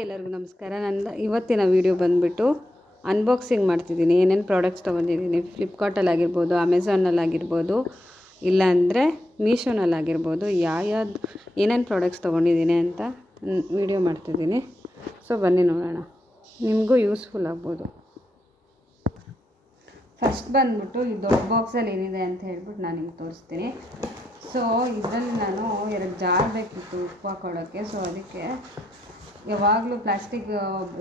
ಎಲ್ಲರಿಗೂ ನಮಸ್ಕಾರ. ಇವತ್ತಿನ ವಿಡಿಯೋ ಬಂದುಬಿಟ್ಟು ಅನ್ಬಾಕ್ಸಿಂಗ್ ಮಾಡ್ತಿದ್ದೀನಿ. ಏನೇನು ಪ್ರಾಡಕ್ಟ್ಸ್ ತೊಗೊಂಡಿದ್ದೀನಿ ಫ್ಲಿಪ್ಕಾರ್ಟಲ್ಲಾಗಿರ್ಬೋದು, ಅಮೆಝಾನಲ್ಲಾಗಿರ್ಬೋದು, ಇಲ್ಲಾಂದರೆ ಮೀಶೋನಲ್ಲಾಗಿರ್ಬೋದು, ಏನೇನು ಪ್ರಾಡಕ್ಟ್ಸ್ ತೊಗೊಂಡಿದ್ದೀನಿ ಅಂತ ವಿಡಿಯೋ ಮಾಡ್ತಿದ್ದೀನಿ. ಸೊ ಬನ್ನಿ ನೋಡೋಣ, ನಿಮಗೂ ಯೂಸ್ಫುಲ್ ಆಗ್ಬೋದು. ಫಸ್ಟ್ ಬಂದುಬಿಟ್ಟು ಈ ದೊಡ್ಡ ಬಾಕ್ಸಲ್ಲಿ ಏನಿದೆ ಅಂತ ಹೇಳ್ಬಿಟ್ಟು ನಾನು ನಿಮ್ಗೆ ತೋರಿಸ್ತೀನಿ. ಸೊ ಇದರಲ್ಲಿ ನಾನು 2 ಜಾರ್ ಬೇಕಿತ್ತು ಉಪ್ಪು ಹಾಕೊಳ್ಳೋಕ್ಕೆ. ಸೊ ಅದಕ್ಕೆ ಯಾವಾಗಲೂ ಪ್ಲಾಸ್ಟಿಕ್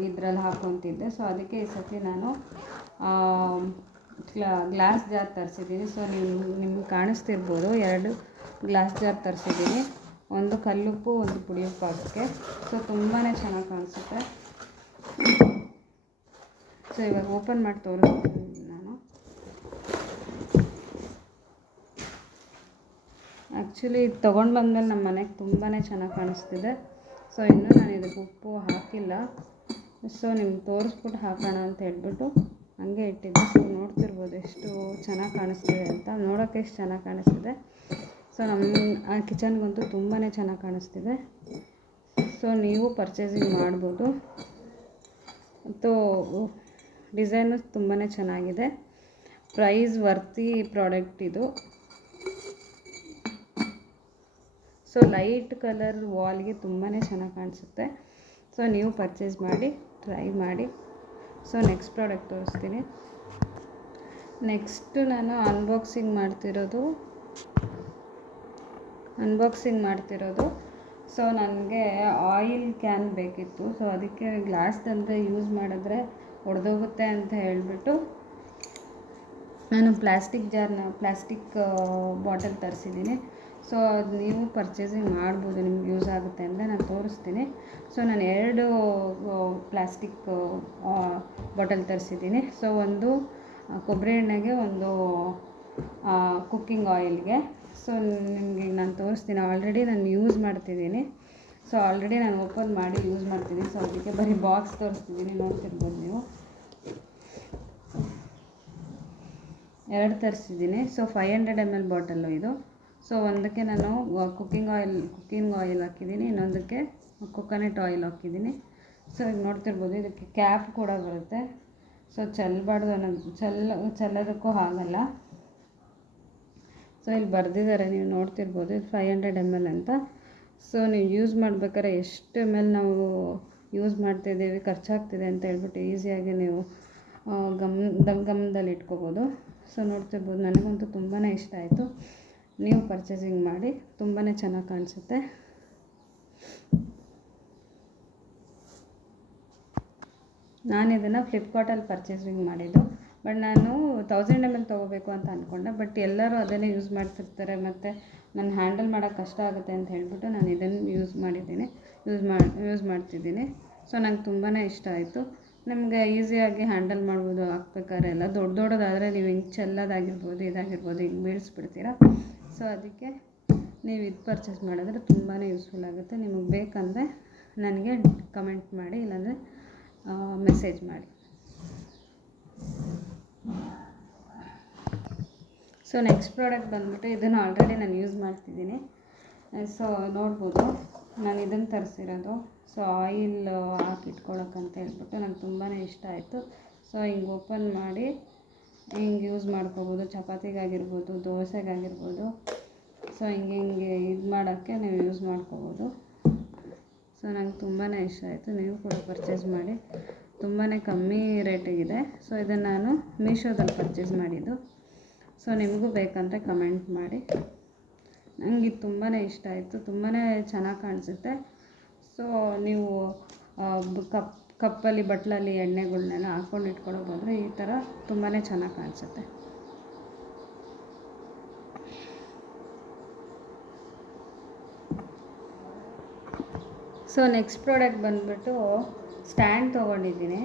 ಇದರಲ್ಲಿ ಹಾಕ್ಕೊತಿದ್ದೆ. ಸೊ ಅದಕ್ಕೆ ಈ ಸತಿ ನಾನು ಗ್ಲಾಸ್ ಜಾರ್ ತರಿಸಿದ್ದೀನಿ. ಸೊ ನಿಮ್ಗೆ ಕಾಣಿಸ್ತಿರ್ಬೋದು, 2 ಗ್ಲಾಸ್ ಜಾರ್ ತರಿಸಿದ್ದೀನಿ. ಒಂದು ಕಲ್ಲುಪ್ಪು, ಒಂದು ಪುಡಿಯುಪ್ಪು ಹಾಕೋಕ್ಕೆ. ಸೊ ತುಂಬಾ ಚೆನ್ನಾಗಿ ಕಾಣಿಸುತ್ತೆ. ಸೊ ಇವಾಗ ಓಪನ್ ಮಾಡಿ ತೋರಿಸ್ತೀನಿ ನಾನು. ಆ್ಯಕ್ಚುಲಿ ಇದು ತೊಗೊಂಡು ಬಂದಮೇಲೆ ನಮ್ಮ ಮನೆಗೆ ತುಂಬಾ ಚೆನ್ನಾಗಿ ಕಾಣಿಸ್ತಿದೆ. ಸೊ ಇನ್ನೂ ನಾನು ಇದಕ್ಕೆ ಉಪ್ಪು ಹಾಕಿಲ್ಲ. ಸೊ ನಿಮ್ಗೆ ತೋರಿಸ್ಬಿಟ್ಟು ಹಾಕೋಣ ಅಂತ ಹೇಳ್ಬಿಟ್ಟು ಹಂಗೆ ಇಟ್ಟಿದ್ದೆ. ಸೊ ನೋಡ್ತಿರ್ಬೋದು ಎಷ್ಟು ಚೆನ್ನಾಗಿ ಕಾಣಿಸ್ತಿದೆ ಅಂತ. ನೋಡೋಕ್ಕೆ ಎಷ್ಟು ಚೆನ್ನಾಗಿ ಕಾಣಿಸ್ತಿದೆ. ಸೊ ನಮ್ಮ ಕಿಚನ್ಗಂತೂ ತುಂಬಾ ಚೆನ್ನಾಗಿ ಕಾಣಿಸ್ತಿದೆ. ಸೊ ನೀವು ಪರ್ಚೇಸಿಂಗ್ ಮಾಡ್ಬೋದು. ಮತ್ತು ಡಿಸೈನು ತುಂಬಾ ಚೆನ್ನಾಗಿದೆ. ಪ್ರೈಸ್ ವರ್ತಿ ಪ್ರಾಡಕ್ಟ್ ಇದು. ಸೊ ಲೈಟ್ ಕಲರ್ ವಾಲ್ಗೆ ತುಂಬಾ ಚೆನ್ನಾಗಿ ಕಾಣಿಸುತ್ತೆ. ಸೊ ನೀವು ಪರ್ಚೇಸ್ ಮಾಡಿ, ಟ್ರೈ ಮಾಡಿ. ಸೊ ನೆಕ್ಸ್ಟ್ ಪ್ರಾಡಕ್ಟ್ ತೋರಿಸ್ತೀನಿ. ನೆಕ್ಸ್ಟು ನಾನು ಅನ್ಬಾಕ್ಸಿಂಗ್ ಮಾಡ್ತಿರೋದು ಸೊ ನನಗೆ ಆಯಿಲ್ ಕ್ಯಾನ್ ಬೇಕಿತ್ತು. ಸೊ ಅದಕ್ಕೆ ಗ್ಲಾಸ್ದಂತೆ ಯೂಸ್ ಮಾಡಿದ್ರೆ ಒಡೆದೋಗುತ್ತೆ ಅಂತ ಹೇಳಿಬಿಟ್ಟು ನಾನು ಪ್ಲಾಸ್ಟಿಕ್ ಬಾಟಲ್ ತರಿಸಿದ್ದೀನಿ. ಸೊ ಅದು ನೀವು ಪರ್ಚೇಸಿಂಗ್ ಮಾಡ್ಬೋದು, ನಿಮ್ಗೆ ಯೂಸ್ ಆಗುತ್ತೆ ಅಂತ ನಾನು ತೋರಿಸ್ತೀನಿ. ಸೊ ನಾನು 2 ಪ್ಲಾಸ್ಟಿಕ್ ಬಾಟಲ್ ತರಿಸಿದ್ದೀನಿ. ಸೊ ಒಂದು ಕೊಬ್ಬರಿ ಎಣ್ಣೆಗೆ, ಒಂದು ಕುಕ್ಕಿಂಗ್ ಆಯಿಲ್ಗೆ. ಸೊ ನಿಮಗೆ ನಾನು ತೋರಿಸ್ತೀನಿ. ಆಲ್ರೆಡಿ ನಾನು ಯೂಸ್ ಮಾಡ್ತಿದ್ದೀನಿ. ಸೊ ಆಲ್ರೆಡಿ ನಾನು ಓಪನ್ ಮಾಡಿ ಯೂಸ್ ಮಾಡ್ತೀನಿ. ಸೊ ಅದಕ್ಕೆ ಬರೀ ಬಾಕ್ಸ್ ತೋರಿಸ್ತಿದ್ದೀನಿ, ನೋಡ್ತಿರ್ಬೋದು ನೀವು. 2 ತರಿಸಿದ್ದೀನಿ. ಸೊ 500 ml ಬಾಟಲ್ಲು ಇದು. ಸೊ ಒಂದಕ್ಕೆ ನಾನು ಕುಕ್ಕಿಂಗ್ ಆಯಿಲ್ ಹಾಕಿದ್ದೀನಿ, ಇನ್ನೊಂದಕ್ಕೆ ಕೊಕೊನಟ್ ಆಯಿಲ್ ಹಾಕಿದ್ದೀನಿ. ಸೊ ಈಗ ನೋಡ್ತಿರ್ಬೋದು, ಇದಕ್ಕೆ ಕ್ಯಾಪ್ ಕೂಡ ಬರುತ್ತೆ. ಸೊ ಚೆಲ್ಲಬಾರ್ದು ಚೆಲ್ಲೋದಕ್ಕೂ ಆಗಲ್ಲ. ಸೊ ಇಲ್ಲಿ ಬರೆದಿದ್ದಾರೆ, ನೀವು ನೋಡ್ತಿರ್ಬೋದು, ಇದು 500 ml ಅಂತ. ಸೊ ನೀವು ಯೂಸ್ ಮಾಡ್ಬೇಕಾದ್ರೆ ಎಷ್ಟು ml ನಾವು ಯೂಸ್ ಮಾಡ್ತಿದ್ದೀವಿ, ಖರ್ಚಾಗ್ತಿದೆ ಅಂತ ಹೇಳ್ಬಿಟ್ಟು ಈಸಿಯಾಗಿ ನೀವು ಗಮನದಲ್ಲಿ ಇಟ್ಕೋಬೋದು. ಸೊ ನೋಡ್ತಿರ್ಬೋದು, ನನಗಂತೂ ತುಂಬಾ ಇಷ್ಟ ಆಯಿತು. ನೀವು ಪರ್ಚೇಸಿಂಗ್ ಮಾಡಿ, ತುಂಬಾ ಚೆನ್ನಾಗಿ ಕಾಣಿಸುತ್ತೆ. ನಾನು ಇದನ್ನು ಫ್ಲಿಪ್ಕಾರ್ಟಲ್ಲಿ ಪರ್ಚೇಸಿಂಗ್ ಮಾಡಿದ್ದು. ಬಟ್ ನಾನು 1000 ml ತೊಗೋಬೇಕು ಅಂತ ಅಂದ್ಕೊಂಡೆ. ಬಟ್ ಎಲ್ಲರೂ ಅದನ್ನೇ ಯೂಸ್ ಮಾಡ್ತಿರ್ತಾರೆ, ಮತ್ತು ನಾನು ಹ್ಯಾಂಡಲ್ ಮಾಡೋಕ್ಕೆ ಕಷ್ಟ ಆಗುತ್ತೆ ಅಂತ ಹೇಳ್ಬಿಟ್ಟು ನಾನು ಇದನ್ನು ಯೂಸ್ ಮಾಡ್ತಿದ್ದೀನಿ. ಸೊ ನಂಗೆ ತುಂಬಾ ಇಷ್ಟ ಆಯಿತು. ನಿಮಗೆ ಈಸಿಯಾಗಿ ಹ್ಯಾಂಡಲ್ ಮಾಡ್ಬೋದು. ಹಾಕ್ಬೇಕಾದ್ರೆ ಎಲ್ಲ ದೊಡ್ಡದಾದರೆ ನೀವು ಹಿಂಗೆ ಚೆಲ್ಲೋದಾಗಿರ್ಬೋದು, ಇದಾಗಿರ್ಬೋದು, ಹಿಂಗೆ ಬೀಳಿಸ್ಬಿಡ್ತೀರಾ. ಸೊ ಅದಕ್ಕೆ ನೀವು ಇದು ಪರ್ಚೇಸ್ ಮಾಡಿದ್ರೆ ತುಂಬಾ ಯೂಸ್ಫುಲ್ ಆಗುತ್ತೆ. ನಿಮಗೆ ಬೇಕಂದರೆ ನನಗೆ ಕಮೆಂಟ್ ಮಾಡಿ, ಇಲ್ಲಾಂದರೆ ಮೆಸೇಜ್ ಮಾಡಿ. ಸೊ ನೆಕ್ಸ್ಟ್ ಪ್ರಾಡಕ್ಟ್ ಬಂದುಬಿಟ್ಟು ಇದನ್ನು ಆಲ್ರೆಡಿ ನಾನು ಯೂಸ್ ಮಾಡ್ತಿದ್ದೀನಿ. ಸೊ ನೋಡ್ಬೋದು, ನಾನು ಇದನ್ನು ತರಿಸಿರೋದು. ಸೊ ಆಯಿಲ್ ಹಾಕಿಟ್ಕೊಳ್ಳೋಕ್ಕಂತ ಹೇಳ್ಬಿಟ್ಟು ನಂಗೆ ತುಂಬಾ ಇಷ್ಟ ಆಯಿತು. ಸೊ ಹಿಂಗೆ ಓಪನ್ ಮಾಡಿ ಹಿಂಗೆ ಯೂಸ್ ಮಾಡ್ಕೋಬೋದು, ಚಪಾತಿಗಾಗಿರ್ಬೋದು, ದೋಸೆಗಾಗಿರ್ಬೋದು. ಸೊ ಹಿಂಗೆ ಇದು ಮಾಡೋಕ್ಕೆ ನೀವು ಯೂಸ್ ಮಾಡ್ಕೋಬೋದು. ಸೊ ನಂಗೆ ತುಂಬಾ ಇಷ್ಟ ಆಯಿತು. ನೀವು ಕೂಡ ಪರ್ಚೇಸ್ ಮಾಡಿ, ತುಂಬಾ ಕಮ್ಮಿ ರೇಟಿಗಿದೆ. ಸೊ ಇದನ್ನು ನಾನು ಮೀಶೋದಲ್ಲಿ ಪರ್ಚೇಸ್ ಮಾಡಿದ್ದು. ಸೊ ನಿಮಗೂ ಬೇಕಂದರೆ ಕಮೆಂಟ್ ಮಾಡಿ. ನನಗೆ ಇದು ತುಂಬಾ ಇಷ್ಟ ಆಯಿತು, ತುಂಬಾ ಚೆನ್ನಾಗಿ ಕಾಣಿಸುತ್ತೆ. ಸೊ ನೀವು ಕಪ್ಪಲ್ಲಿ ಬಟ್ಲಲ್ಲಿ ಎಣ್ಣೆಗಳ್ನೆಲ್ಲ ಹಾಕ್ಕೊಂಡು ಇಟ್ಕೊಳ್ಳೋದಾದರೆ ಈ ಥರ ತುಂಬಾ ಚೆನ್ನಾಗಿ ಕಾಣಿಸುತ್ತೆ. ಸೊ ನೆಕ್ಸ್ಟ್ ಪ್ರಾಡಕ್ಟ್ ಬಂದುಬಿಟ್ಟು ಸ್ಟ್ಯಾಂಡ್ ತೊಗೊಂಡಿದ್ದೀನಿ.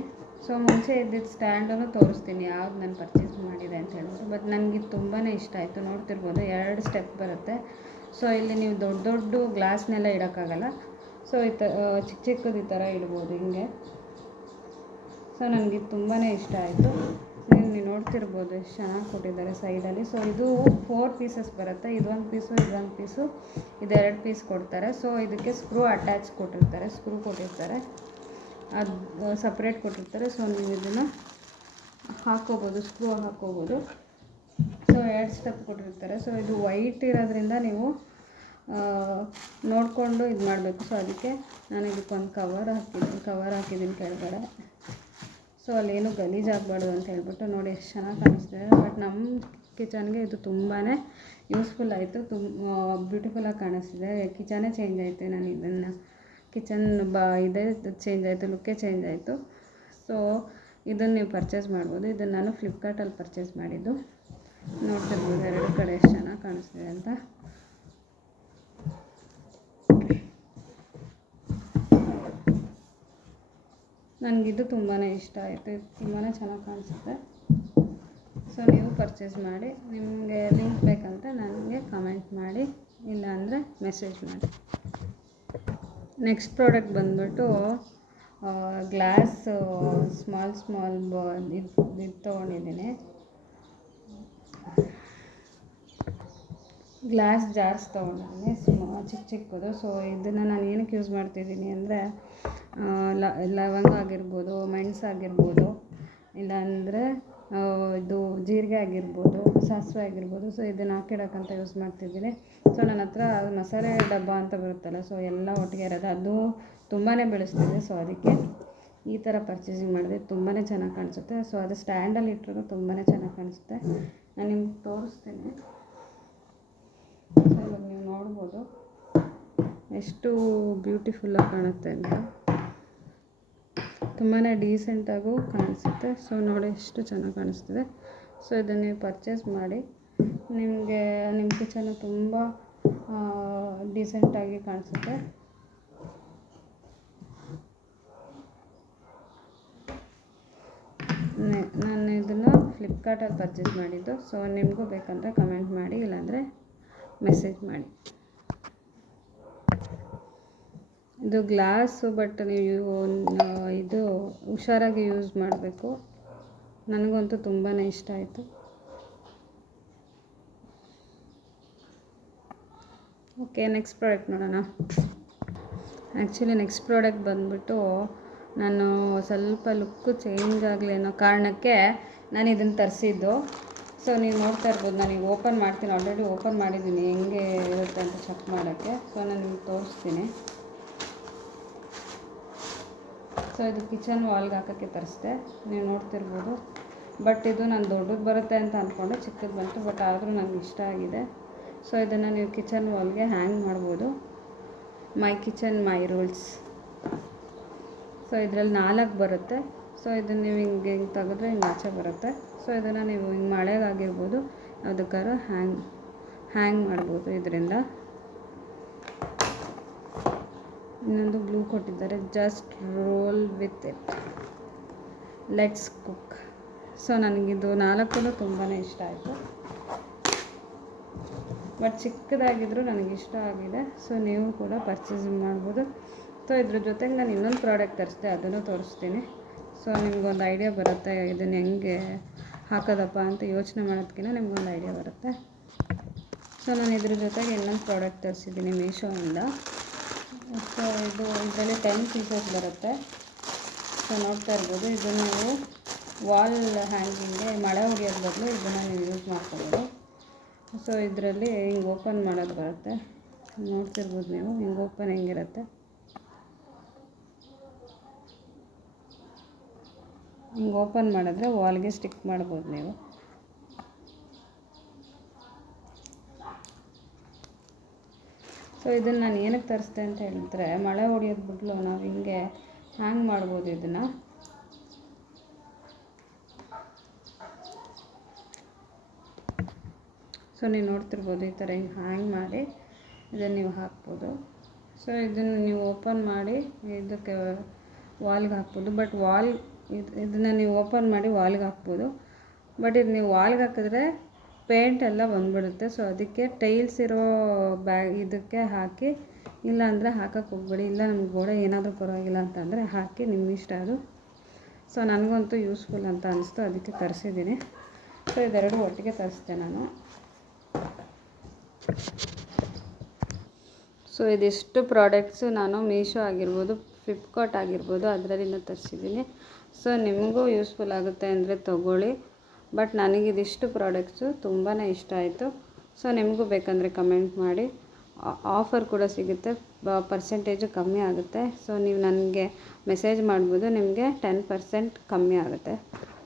ಸೊ ಮುಂಚೆ ಇದ್ದಿದ್ದು ಸ್ಟ್ಯಾಂಡನ್ನು ತೋರಿಸ್ತೀನಿ, ಯಾವ್ದು ನಾನು ಪರ್ಚೇಸ್ ಮಾಡಿದೆ ಅಂತ ಹೇಳ್ಬಿಟ್ಟು. ಬಟ್ ನನಗೆ ತುಂಬಾ ಇಷ್ಟ ಆಯಿತು. ನೋಡ್ತಿರ್ಬೋದು, 2 ಸ್ಟೆಪ್ ಬರುತ್ತೆ. ಸೊ ಇಲ್ಲಿ ನೀವು ದೊಡ್ಡ ಗ್ಲಾಸ್ನೆಲ್ಲ ಇಡೋಕ್ಕಾಗಲ್ಲ. ಸೊ ಚಿಕ್ಕದು ಈ ಥರ ಇಡ್ಬೋದು ಹಿಂಗೆ. ಸೊ ನನಗೆ ತುಂಬಾ ಇಷ್ಟ ಆಯಿತು. ನೀವು ನೋಡ್ತಿರ್ಬೋದು ಎಷ್ಟು ಚೆನ್ನಾಗಿ ಕೊಟ್ಟಿದ್ದಾರೆ ಸೈಡಲ್ಲಿ. ಸೊ ಇದು 4 ಪೀಸಸ್ ಬರುತ್ತೆ. ಇದೊಂದು ಪೀಸು, ಇದೊಂದು ಪೀಸು, ಇದು 2 ಪೀಸ್ ಕೊಡ್ತಾರೆ. ಸೊ ಇದಕ್ಕೆ ಸ್ಕ್ರೂ ಕೊಟ್ಟಿರ್ತಾರೆ. ಅದು ಸಪ್ರೇಟ್ ಕೊಟ್ಟಿರ್ತಾರೆ. ಸೊ ನೀವು ಇದನ್ನು ಹಾಕ್ಕೋಬೋದು, ಸ್ಕ್ರೂ ಹಾಕ್ಕೋಬೋದು. ಸೊ 2 ಸ್ಟೆಪ್ ಕೊಟ್ಟಿರ್ತಾರೆ. ಸೊ ಇದು ವೈಟ್ ಇರೋದ್ರಿಂದ ನೀವು ನೋಡಿಕೊಂಡು ಇದು ಮಾಡಬೇಕು. ಸೊ ಅದಕ್ಕೆ ನಾನು ಇದಕ್ಕೊಂದು ಕವರ್ ಹಾಕಿದ್ದೀನಿ ಕೆಳಗಡೆ. ಸೊ ಅಲ್ಲೇನು ಗಲೀಜಾಗಬಾರ್ದು ಅಂತ ಹೇಳ್ಬಿಟ್ಟು ನೋಡಿ ಎಷ್ಟು ಚೆನ್ನಾಗಿ ಕಾಣಿಸ್ತಿದೆ. ಬಟ್ ನಮ್ಮ ಕಿಚನ್ಗೆ ಇದು ತುಂಬಾ ಯೂಸ್ಫುಲ್ ಆಯಿತು, ಬ್ಯೂಟಿಫುಲ್ಲಾಗಿ ಕಾಣಿಸ್ತಿದೆ. ಕಿಚನೇ ಚೇಂಜ್ ಆಯಿತು. ನಾನು ಇದನ್ನು ಕಿಚನ್ ಇದೇ ಚೇಂಜ್ ಆಯಿತು, ಲುಕ್ಕೇ ಚೇಂಜ್ ಆಯಿತು. ಸೊ ಇದನ್ನು ನೀವು ಪರ್ಚೇಸ್ ಮಾಡ್ಬೋದು. ಇದನ್ನು ನಾನು ಫ್ಲಿಪ್ಕಾರ್ಟಲ್ಲಿ ಪರ್ಚೇಸ್ ಮಾಡಿದ್ದು. ನೋಡ್ತಿರ್ಬೋದು 2 ಕಡೆ ಎಷ್ಟು ಚೆನ್ನಾಗಿ ಕಾಣಿಸ್ತಿದೆ ಅಂತ. ನನಗಿದು ತುಂಬಾ ಇಷ್ಟ ಆಯಿತು. ಇದು ತುಂಬಾ ಚೆನ್ನಾಗಿ ಕಾಣಿಸುತ್ತೆ. ಸೊ ನೀವು ಪರ್ಚೇಸ್ ಮಾಡಿ. ನಿಮಗೆ ಲಿಂಕ್ ಬೇಕಂತ ನನಗೆ ಕಮೆಂಟ್ ಮಾಡಿ, ಇಲ್ಲಾಂದರೆ ಮೆಸೇಜ್ ಮಾಡಿ. ನೆಕ್ಸ್ಟ್ ಪ್ರಾಡಕ್ಟ್ ಬಂದ್ಬಿಟ್ಟು ಗ್ಲಾಸ್ ಸ್ಮಾಲ್ ಇದು ತೊಗೊಂಡಿದ್ದೀನಿ. ಗ್ಲಾಸ್ ಜಾರ್ಸ್ ತೊಗೊಂಡಿದ್ದೀನಿ, ಚಿಕ್ಕದು. ಸೊ ಇದನ್ನು ನಾನು ಏನಕ್ಕೆ ಯೂಸ್ ಮಾಡ್ತಿದ್ದೀನಿ ಅಂದರೆ ಲವಂಗ ಆಗಿರ್ಬೋದು, ಮೆಣಸು ಆಗಿರ್ಬೋದು, ಇಲ್ಲಾಂದರೆ ಇದು ಜೀರಿಗೆ ಆಗಿರ್ಬೋದು, ಸಾಸಿವೆ ಆಗಿರ್ಬೋದು. ಸೊ ಇದನ್ನು ಹಾಕಿಡೋಕ್ಕಂತ ಯೂಸ್ ಮಾಡ್ತಿದ್ದೀನಿ. ಸೊ ನನ್ನ ಹತ್ರ ಮಸಾಲೆ ಡಬ್ಬ ಅಂತ ಬರುತ್ತಲ್ಲ, ಸೊ ಎಲ್ಲ ಒಟ್ಟಿಗೆ ಇರೋದು, ಅದು ತುಂಬಾ ಬೆಳೆಸ್ತಿದೆ. ಸೊ ಅದಕ್ಕೆ ಈ ಥರ ಪರ್ಚೇಸಿಂಗ್ ಮಾಡಿದೆ. ತುಂಬಾ ಚೆನ್ನಾಗಿ ಕಾಣಿಸುತ್ತೆ. ಸೊ ಅದು ಸ್ಟ್ಯಾಂಡಲ್ಲಿ ಇಟ್ಟರು ತುಂಬಾ ಚೆನ್ನಾಗಿ ಕಾಣಿಸುತ್ತೆ. ನಾನು ನಿಮ್ಗೆ ತೋರಿಸ್ತೀನಿ. ಸೊ ಇವಾಗ ನೀವು ನೋಡ್ಬೋದು ಎಷ್ಟು ಬ್ಯೂಟಿಫುಲ್ಲಾಗಿ ಕಾಣುತ್ತೆ ಅಂತ. ತುಂಬಾ ಡೀಸೆಂಟಾಗೂ ಕಾಣಿಸುತ್ತೆ. ಸೊ ನೋಡಿ ಎಷ್ಟು ಚೆನ್ನಾಗಿ ಕಾಣಿಸ್ತಿದೆ. ಸೊ ಇದನ್ನು ನೀವು ಪರ್ಚೇಸ್ ಮಾಡಿ. ನಿಮಗೆ ನಿಮ್ಮ ಕಿಚನು ತುಂಬ ಡೀಸೆಂಟಾಗಿ ಕಾಣಿಸುತ್ತೆ. ನಾನು ಇದನ್ನು ಫ್ಲಿಪ್ಕಾರ್ಟಲ್ಲಿ ಪರ್ಚೇಸ್ ಮಾಡಿದ್ದು. ಸೊ ನಿಮಗೂ ಬೇಕಂದರೆ ಕಮೆಂಟ್ ಮಾಡಿ, ಇಲ್ಲಾಂದರೆ ಮೆಸೇಜ್ ಮಾಡಿ. ಇದು ಗ್ಲಾಸು, ಬಟ್ ನೀವು ಇದು ಹುಷಾರಾಗಿ ಯೂಸ್ ಮಾಡಬೇಕು. ನನಗಂತೂ ತುಂಬಾ ಇಷ್ಟ ಆಯಿತು. ಓಕೆ, ನೆಕ್ಸ್ಟ್ ಪ್ರಾಡಕ್ಟ್ ನೋಡೋಣ. ಆ್ಯಕ್ಚುಲಿ ನೆಕ್ಸ್ಟ್ ಪ್ರಾಡಕ್ಟ್ ಬಂದ್ಬಿಟ್ಟು ನಾನು ಸ್ವಲ್ಪ ಲುಕ್ಕು ಚೇಂಜ್ ಆಗಲಿ ಅನ್ನೋ ಕಾರಣಕ್ಕೆ ನಾನು ಇದನ್ನು ತರಿಸಿದ್ದು. ಸೊ ನೀವು ನೋಡ್ತಾ ಇರ್ಬೋದು, ನಾನು ಈಗ ಓಪನ್ ಮಾಡ್ತೀನಿ. ಆಲ್ರೆಡಿ ಓಪನ್ ಮಾಡಿದ್ದೀನಿ, ಹೆಂಗೆ ಇರುತ್ತೆ ಅಂತ ಚೆಕ್ ಮಾಡೋಕ್ಕೆ. ಸೊ ನಾನು ನಿಮ್ಗೆ ತೋರಿಸ್ತೀನಿ. ಸೊ ಇದು ಕಿಚನ್ ವಾಲ್ಗೆ ಹಾಕೋಕ್ಕೆ ತರಿಸಿದೆ, ನೀವು ನೋಡ್ತಿರ್ಬೋದು. ಬಟ್ ಇದು ನಾನು ದೊಡ್ಡದು ಬರುತ್ತೆ ಅಂತ ಅಂದ್ಕೊಂಡೆ, ಚಿಕ್ಕದು ಬಂತು. ಬಟ್ ಆದರೂ ನನಗೆ ಇಷ್ಟ ಆಗಿದೆ. ಸೊ ಇದನ್ನು ನೀವು ಕಿಚನ್ ವಾಲ್ಗೆ ಹ್ಯಾಂಗ್ ಮಾಡ್ಬೋದು. ಮೈ ಕಿಚನ್ ಮೈ ರೂಲ್ಸ್. ಸೊ ಇದರಲ್ಲಿ 4 ಬರುತ್ತೆ. ಸೊ ಇದನ್ನು ನೀವು ಹಿಂಗೆ ತೆಗೆದ್ರೆ ಹಿಂಗೆ ಆಚೆ ಬರುತ್ತೆ. ಸೊ ಇದನ್ನು ನೀವು ಹಿಂಗೆ ಮಳೆಗಾಗಿರ್ಬೋದು, ಯಾವುದಕ್ಕಾದ್ರೂ ಹ್ಯಾಂಗ್ ಮಾಡ್ಬೋದು ಇದರಿಂದ. ಇನ್ನೊಂದು ಗ್ಲೂ ಕೊಟ್ಟಿದ್ದಾರೆ, just roll with it, let's cook. So ನನಗಿದು 4 ತುಂಬಾ ಇಷ್ಟ ಆಯಿತು. ಬಟ್ ಚಿಕ್ಕದಾಗಿದ್ದರೂ ನನಗೆ ಇಷ್ಟ ಆಗಿದೆ. ಸೊ ನೀವು ಕೂಡ ಪರ್ಚೇಸಿಂಗ್ ಮಾಡ್ಬೋದು. ಸೊ ಇದ್ರ ಜೊತೆಗೆ ನಾನು ಇನ್ನೊಂದು ಪ್ರಾಡಕ್ಟ್ ತರಿಸಿದೆ, ಅದನ್ನು ತೋರಿಸ್ತೀನಿ. ಸೊ ನಿಮ್ಗೊಂದು ಐಡಿಯಾ ಬರುತ್ತೆ ಇದನ್ನು ಹೆಂಗೆ ಹಾಕೋದಪ್ಪ ಅಂತ ಯೋಚನೆ ಮಾಡೋದಕ್ಕಿಂತ ನಿಮ್ಗೊಂದು ಐಡಿಯಾ ಬರುತ್ತೆ. ಸೊ ನಾನು ಇದ್ರ ಜೊತೆಗೆ ಇನ್ನೊಂದು ಪ್ರಾಡಕ್ಟ್ ತರಿಸಿದ್ದೀನಿ ಮೀಶೋಯಿಂದ. ಸೊ ಇದರಲ್ಲಿ 10 ಪೀಸಸ್ ಬರುತ್ತೆ. ಸೊ ನೋಡ್ತಾ ಇರ್ಬೋದು, ಇದು ನೀವು ವಾಲ್ ಹ್ಯಾಂಗಿಂಗ್ಗೆ ಮಳೆ ಹೊಡಿಯೋದು ಬದಲು ಇದನ್ನು ನೀವು ಯೂಸ್ ಮಾಡ್ಕೊಬೋದು. ಸೊ ಇದರಲ್ಲಿ ಹಿಂಗೆ ಓಪನ್ ಮಾಡೋದು ಬರುತ್ತೆ, ನೋಡ್ತಿರ್ಬೋದು ನೀವು. ಹಿಂಗೆ ಓಪನ್ ಹೆಂಗಿರುತ್ತೆ, ಹಿಂಗೆ ಓಪನ್ ಮಾಡಿದ್ರೆ ವಾಲ್ಗೆ ಸ್ಟಿಕ್ ಮಾಡ್ಬೋದು ನೀವು. ಸೊ ಇದನ್ನು ನಾನು ಏನಕ್ಕೆ ತರಿಸ್ದೆ ಅಂತ ಹೇಳಿದ್ರೆ, ಮಳೆ ಹೊಡಿಯೋದು ಬಿಡಲು ನಾವು ಹಿಂಗೆ ಹ್ಯಾಂಗ್ ಮಾಡ್ಬೋದು ಇದನ್ನು. ಸೊ ನೀವು ನೋಡ್ತಿರ್ಬೋದು, ಈ ಥರ ಹಿಂಗೆ ಹ್ಯಾಂಗ್ ಮಾಡಿ ಇದನ್ನು ನೀವು ಹಾಕ್ಬೋದು. ಸೊ ಇದನ್ನು ನೀವು ಓಪನ್ ಮಾಡಿ ಇದಕ್ಕೆ ವಾಲ್ಗೆ ಹಾಕ್ಬೋದು. ಬಟ್ ಇದನ್ನು ನೀವು ಓಪನ್ ಮಾಡಿ ವಾಲ್ಗೆ ಹಾಕ್ಬೋದು. ಬಟ್ ಇದು ನೀವು ವಾಲ್ಗೆ ಹಾಕಿದ್ರೆ ಪೇಂಟ್ ಎಲ್ಲ ಬಂದುಬಿಡುತ್ತೆ. ಸೊ ಅದಕ್ಕೆ ಟೈಲ್ಸ್ ಇರೋ ಇದಕ್ಕೆ ಹಾಕಿ, ಇಲ್ಲಾಂದರೆ ಹಾಕೋಕ್ಕೆ ಹೋಗ್ಬೇಡಿ. ಇಲ್ಲ ನಮ್ಗೆ ಗೋಡೆ ಏನಾದರೂ ಪರವಾಗಿಲ್ಲ ಅಂತಂದರೆ ಹಾಕಿ, ನಿಮ್ಮ ಇಷ್ಟ ಅದು. ಸೊ ನನಗಂತೂ ಯೂಸ್ಫುಲ್ ಅಂತ ಅನಿಸ್ತು, ಅದಕ್ಕೆ ತರಿಸಿದ್ದೀನಿ. ಸೊ ಇದೆರಡು ಒಟ್ಟಿಗೆ ತರಿಸಿದೆ ನಾನು. ಸೊ ಇದಿಷ್ಟು ಪ್ರಾಡಕ್ಟ್ಸು ನಾನು ಮೀಶೋ ಆಗಿರ್ಬೋದು, ಫ್ಲಿಪ್ಕಾರ್ಟ್ ಆಗಿರ್ಬೋದು ಅದರಲ್ಲಿಂದ ತರಿಸಿದ್ದೀನಿ. ಸೊ ನಿಮಗೂ ಯೂಸ್ಫುಲ್ ಆಗುತ್ತೆ ಅಂದರೆ ತೊಗೊಳ್ಳಿ. ಬಟ್ ನನಗಿದಿಷ್ಟು ಪ್ರಾಡಕ್ಟ್ಸು ತುಂಬಾ ಇಷ್ಟ ಆಯಿತು. ಸೊ ನಿಮಗೂ ಬೇಕಂದರೆ ಕಮೆಂಟ್ ಮಾಡಿ. ಆಫರ್ ಕೂಡ ಸಿಗುತ್ತೆ, ಪರ್ಸೆಂಟೇಜು ಕಮ್ಮಿ ಆಗುತ್ತೆ. ಸೊ ನೀವು ನನಗೆ ಮೆಸೇಜ್ ಮಾಡ್ಬೋದು, ನಿಮಗೆ 10% ಕಮ್ಮಿ ಆಗುತ್ತೆ,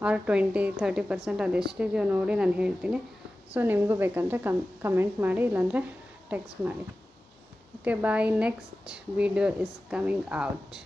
ಆರ್ 20-30% ಅದೆಷ್ಟಿದೆಯೋ ನೋಡಿ ನಾನು ಹೇಳ್ತೀನಿ. ಸೊ ನಿಮಗೂ ಬೇಕಂದರೆ ಕಮೆಂಟ್ ಮಾಡಿ, ಇಲ್ಲಾಂದರೆ ಟೆಕ್ಸ್ಟ್ ಮಾಡಿ. Okay bye. Next video is coming out.